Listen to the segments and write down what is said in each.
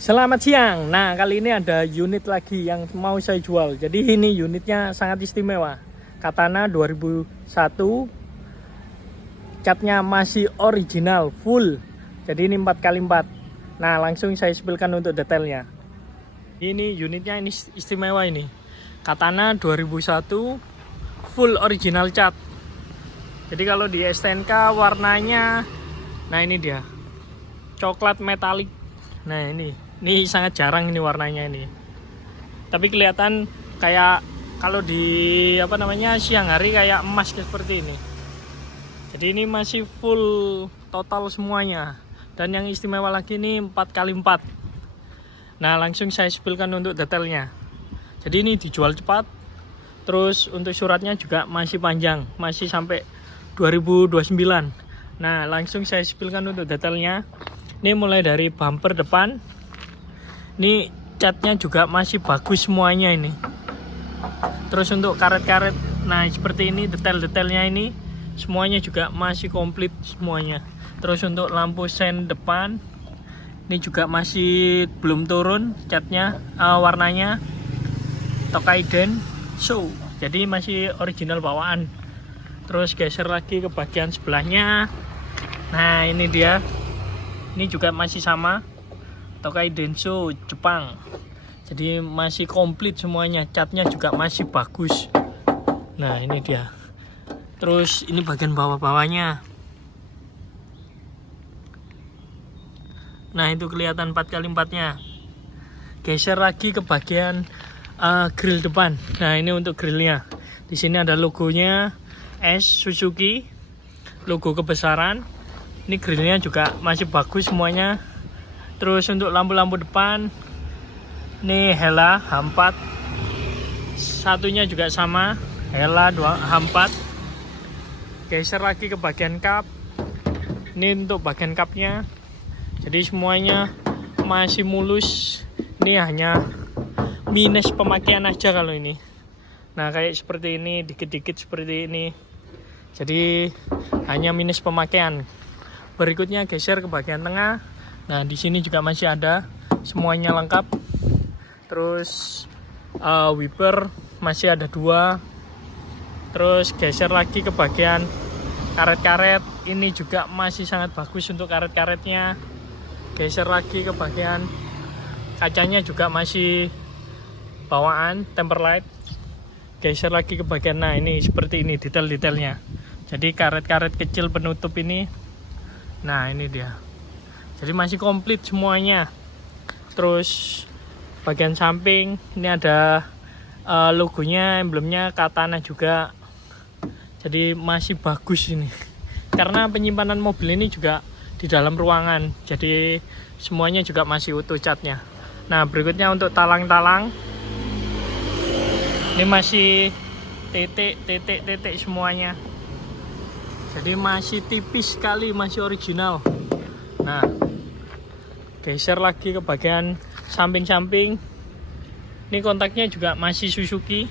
Selamat siang. Nah, kali ini ada unit lagi yang mau saya jual. Jadi ini unitnya sangat istimewa. Katana 2001. Catnya masih original, full. Jadi ini 4x4. Nah, langsung saya spillkan untuk detailnya. Ini unitnya ini istimewa ini. Katana 2001 full original cat. Jadi kalau di STNK warnanya, nah ini dia. Coklat metalik. Nah, ini sangat jarang ini warnanya ini. Tapi kelihatan kayak kalau di siang hari kayak emas seperti ini. Jadi ini masih full total semuanya. Dan yang istimewa lagi ini 4x4. Nah, langsung saya spillkan untuk detailnya. Jadi ini dijual cepat. Terus untuk suratnya juga masih panjang, masih sampai 2029. Nah, langsung saya spillkan untuk detailnya. Ini mulai dari bumper depan. Ini catnya juga masih bagus semuanya ini. Terus untuk karet-karet, nah seperti ini detail-detailnya ini semuanya juga masih komplit semuanya. Terus untuk lampu sen depan, ini juga masih belum turun catnya, warnanya Tokaiden Show. Jadi masih original bawaan. Terus geser lagi ke bagian sebelahnya. Nah ini dia. Ini juga masih sama Tokai Denso Jepang. Jadi masih komplit semuanya. Catnya juga masih bagus. Nah ini dia. Terus ini bagian bawah-bawahnya. Nah itu kelihatan 4x4 nya. Geser lagi ke bagian grill depan. Nah ini untuk grillnya. Di sini ada logonya S Suzuki. Logo kebesaran. Ini grillnya juga masih bagus semuanya. Terus untuk lampu-lampu depan, ini Hella H4. Satunya juga sama, Hella H4. Geser lagi ke bagian kap. Ini untuk bagian kapnya. Jadi semuanya masih mulus. Ini hanya minus pemakaian aja kalau ini. Nah kayak seperti ini, dikit-dikit seperti ini. Jadi hanya minus pemakaian. Berikutnya geser ke bagian tengah. Nah, di sini juga masih ada semuanya lengkap. Terus wiper masih ada 2. Terus geser lagi ke bagian karet-karet. Ini juga masih sangat bagus untuk karet-karetnya. Geser lagi ke bagian kacanya juga masih bawaan Temperlight. Geser lagi ke bagian, nah ini seperti ini detail-detailnya. Jadi karet-karet kecil penutup ini. Nah ini dia. Jadi masih komplit semuanya. Terus bagian samping ini ada logonya, emblemnya Katana juga. Jadi masih bagus ini. Karena penyimpanan mobil ini juga di dalam ruangan. Jadi semuanya juga masih utuh catnya. Nah berikutnya untuk talang-talang. Ini masih titik semuanya. Jadi masih tipis sekali, masih original. Nah, geser lagi ke bagian samping-samping. Ini kontaknya juga masih Suzuki.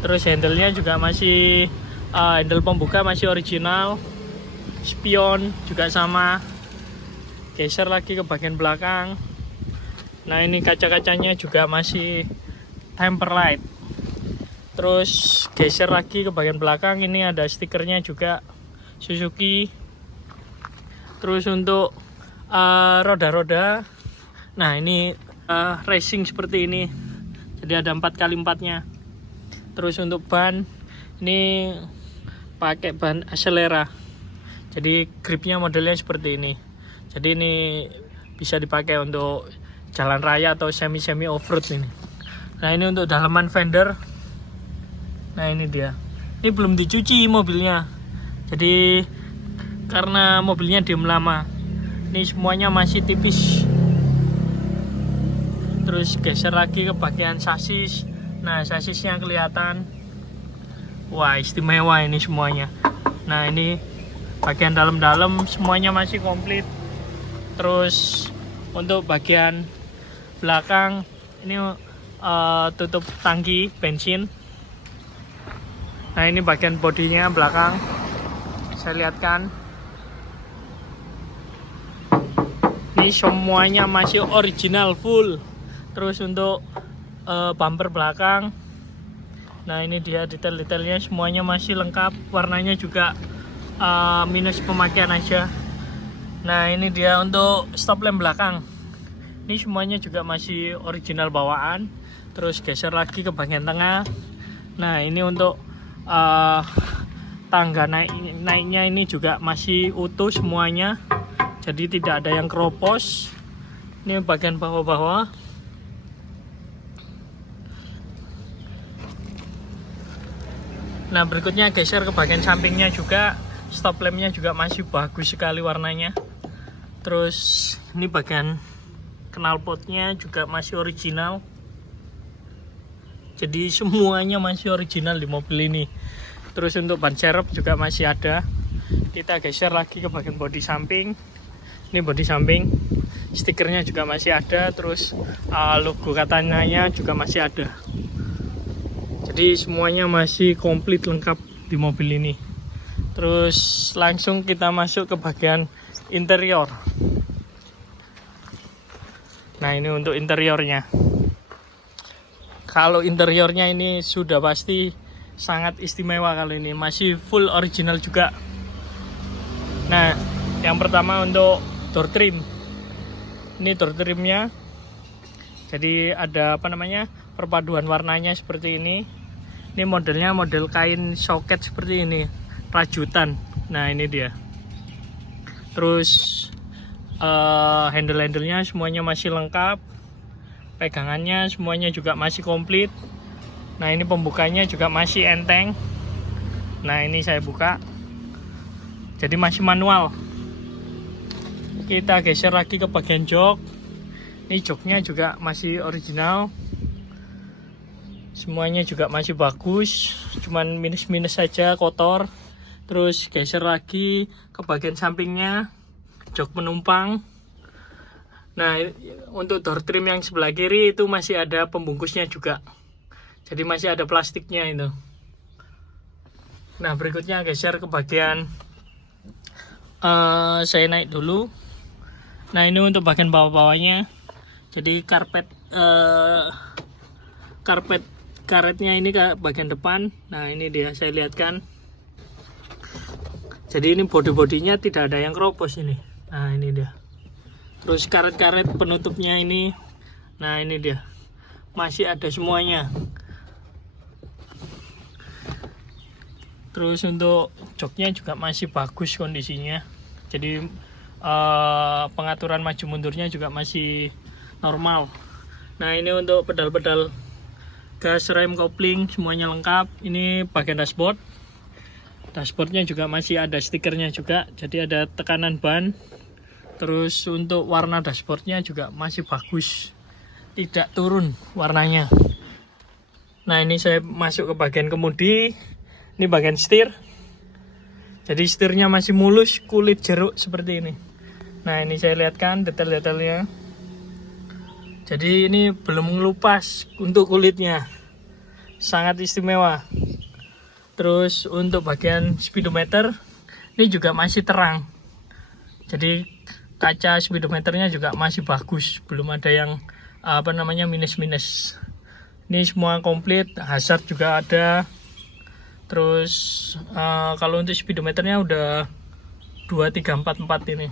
Terus handle-nya juga masih handle pembuka masih original. Spion juga sama. Geser lagi ke bagian belakang. Nah, ini kaca-kacanya juga masih Temperlight. Terus geser lagi ke bagian belakang, ini ada stikernya juga Suzuki. Terus untuk roda-roda, nah ini racing seperti ini. Jadi ada 4x4 nya. Terus untuk ban, ini pakai ban Acelera. Jadi gripnya modelnya seperti ini. Jadi ini bisa dipakai untuk jalan raya atau semi off-road ini. Nah ini untuk dalaman fender. Nah ini dia. Ini belum dicuci mobilnya. Jadi karena mobilnya diem lama. Ini semuanya masih tipis. Terus geser lagi ke bagian sasis. Nah sasisnya kelihatan. Wah istimewa ini semuanya. Nah ini bagian dalam-dalam semuanya masih komplit. Terus untuk bagian belakang ini tutup tangki bensin. Nah ini bagian bodinya belakang, saya lihatkan. Ini Ini semuanya masih original full. Terus untuk bumper belakang, nah ini dia detail-detailnya semuanya masih lengkap. Warnanya juga minus pemakaian aja. Nah ini dia untuk stop lamp belakang. Ini semuanya juga masih original bawaan. Terus geser lagi ke bagian tengah. Nah ini untuk tangga naiknya ini juga masih utuh semuanya. Jadi tidak ada yang keropos. Ini bagian bawah-bawah. Nah berikutnya geser ke bagian sampingnya juga. Stop lampnya juga masih bagus sekali warnanya. Terus ini bagian knalpotnya juga masih original. Jadi semuanya masih original di mobil ini. Terus untuk ban serep juga masih ada. Kita geser lagi ke bagian bodi samping. Ini bodi samping, stikernya juga masih ada. Terus logo Katananya juga masih ada. Jadi semuanya masih komplit lengkap di mobil ini. Terus langsung kita masuk ke bagian interior. Nah ini untuk interiornya. Kalau interiornya ini sudah pasti sangat istimewa kali ini. Masih full original juga. Nah yang pertama untuk door trim. Ini door trimnya. Jadi ada perpaduan warnanya seperti ini. Ini modelnya model kain soket seperti ini, rajutan. Nah ini dia. Terus handle-handlenya semuanya masih lengkap. Pegangannya semuanya juga masih komplit. Nah ini pembukanya juga masih enteng. Nah ini saya buka. Jadi masih manual. Kita geser lagi ke bagian jok. Ini joknya juga masih original. Semuanya juga masih bagus. Cuman minus-minus saja, kotor. Terus geser lagi ke bagian sampingnya. Jok penumpang. Nah untuk door trim yang sebelah kiri itu masih ada pembungkusnya juga. Jadi masih ada plastiknya itu. Nah berikutnya geser ke bagian saya naik dulu. Nah ini untuk bagian bawah-bawahnya. Jadi karetnya ini ke bagian depan. Nah ini dia saya lihatkan. Jadi ini bodi-bodinya tidak ada yang keropos ini. Nah ini dia. Terus karet-karet penutupnya ini, nah ini dia, masih ada semuanya. Terus untuk joknya juga masih bagus kondisinya. Jadi pengaturan maju mundurnya juga masih normal. Nah ini untuk pedal-pedal gas, rem, kopling semuanya lengkap. Ini bagian dashboard. Dashboardnya juga masih ada stikernya juga. Jadi ada tekanan ban. Terus untuk warna dashboardnya juga masih bagus, tidak turun warnanya. Nah ini saya masuk ke bagian kemudi. Ini bagian setir. Jadi setirnya masih mulus, kulit jeruk seperti ini. Nah ini saya lihatkan detail-detailnya. Jadi ini belum ngelupas untuk kulitnya, sangat istimewa. Terus untuk bagian speedometer ini juga masih terang. Jadi kaca speedometernya juga masih bagus, belum ada yang minus-minus. Ini semua komplit, hazard juga ada. Terus kalau untuk speedometernya udah 2, 3, 4 ini.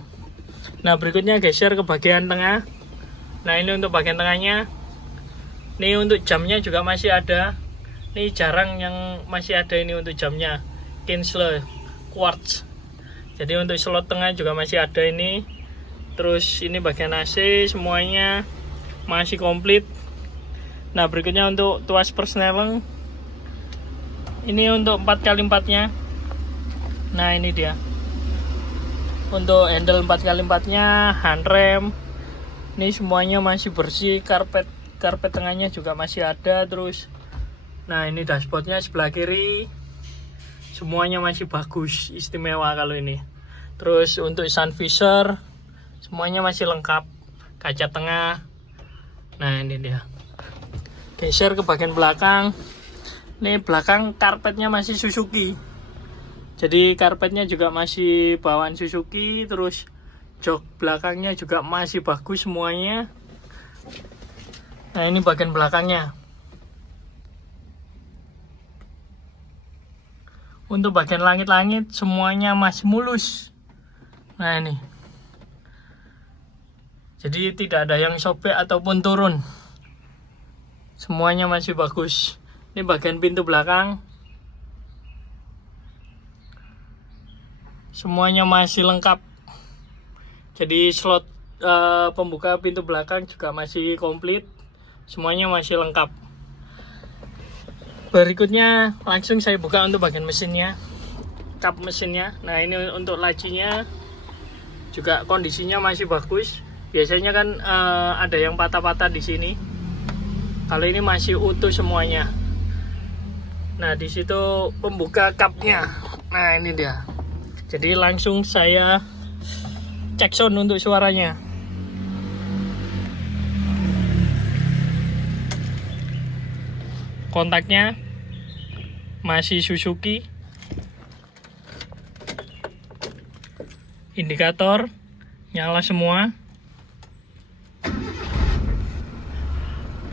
Nah berikutnya geser ke bagian tengah. Nah ini untuk bagian tengahnya. Ini untuk jamnya juga masih ada. Ini jarang yang masih ada ini untuk jamnya, Kinsler quartz. Jadi untuk slot tengah juga masih ada ini. Terus ini bagian AC semuanya masih komplit. Nah berikutnya untuk tuas persneleng. Ini untuk 4x4 nya. Nah ini dia. Untuk handle 4x4 nya, handrem. Ini semuanya masih bersih. Karpet tengahnya juga masih ada. Terus nah ini dashboardnya sebelah kiri. Semuanya masih bagus, istimewa kalau ini. Terus untuk sun visor semuanya masih lengkap, kaca tengah. Nah ini dia. Geser ke bagian belakang. Ini belakang karpetnya masih Suzuki. Jadi karpetnya juga masih bawaan Suzuki. Terus Jok belakangnya juga masih bagus semuanya. Nah, ini bagian belakangnya. Untuk bagian langit-langit semuanya masih mulus. Nah, ini. Jadi tidak ada yang sobek ataupun turun. Semuanya masih bagus. Ini bagian pintu belakang. Semuanya masih lengkap. Jadi slot pembuka pintu belakang juga masih komplit. Semuanya masih lengkap. Berikutnya langsung saya buka untuk bagian mesinnya. Kap mesinnya. Nah, ini untuk lacinya juga kondisinya masih bagus. Biasanya kan ada yang patah-patah di sini. Kalau ini masih utuh semuanya. Nah, di situ pembuka kapnya. Nah, ini dia. Jadi langsung saya cek sound untuk suaranya. Kontaknya masih Suzuki. Indikator nyala semua.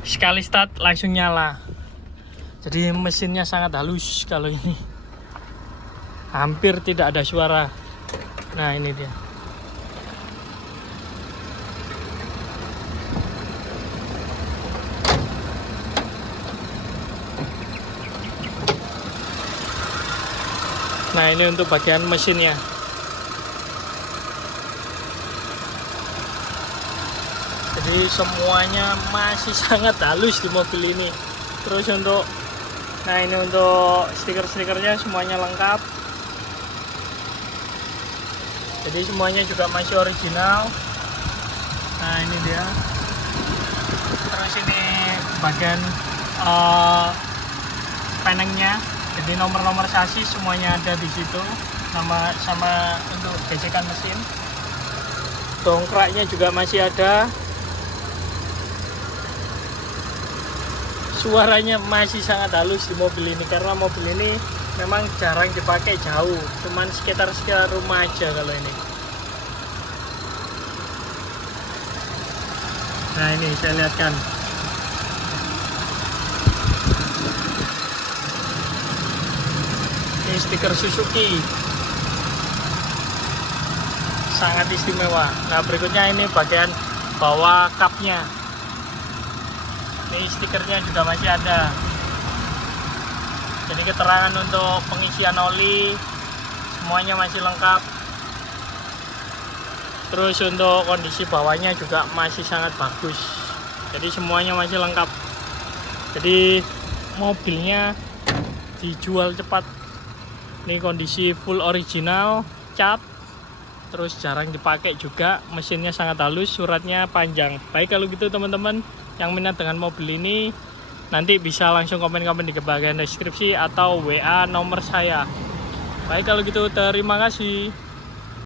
Sekali start langsung nyala. Jadi mesinnya sangat halus kalau ini. Hampir tidak ada suara. Nah, ini dia. Nah, ini untuk bagian mesinnya. Jadi semuanya masih sangat halus di mobil ini. Terus untuk stiker-stikernya semuanya lengkap. Jadi semuanya juga masih original. Nah, ini dia. Terus ini bagian penengnya. Jadi nomor-nomor sasis semuanya ada di situ. Sama untuk gesekan mesin. Dongkraknya juga masih ada. Suaranya masih sangat halus di mobil ini karena mobil ini memang jarang dipakai jauh, cuman sekitar rumah aja kalau ini. Nah, ini saya lihatkan. Ini stiker Suzuki. Sangat istimewa. Nah, berikutnya ini bagian bawah kapnya. Ini stikernya juga masih ada. Jadi keterangan untuk pengisian oli semuanya masih lengkap. Terus untuk kondisi bawahnya juga masih sangat bagus. Jadi semuanya masih lengkap. Jadi mobilnya dijual cepat. Ini kondisi full original, cat. Terus jarang dipakai juga. Mesinnya sangat halus, suratnya panjang. Baik, kalau gitu teman-teman yang minat dengan mobil ini, nanti bisa langsung komen-komen di bagian deskripsi atau WA nomor saya. Baik, kalau gitu terima kasih.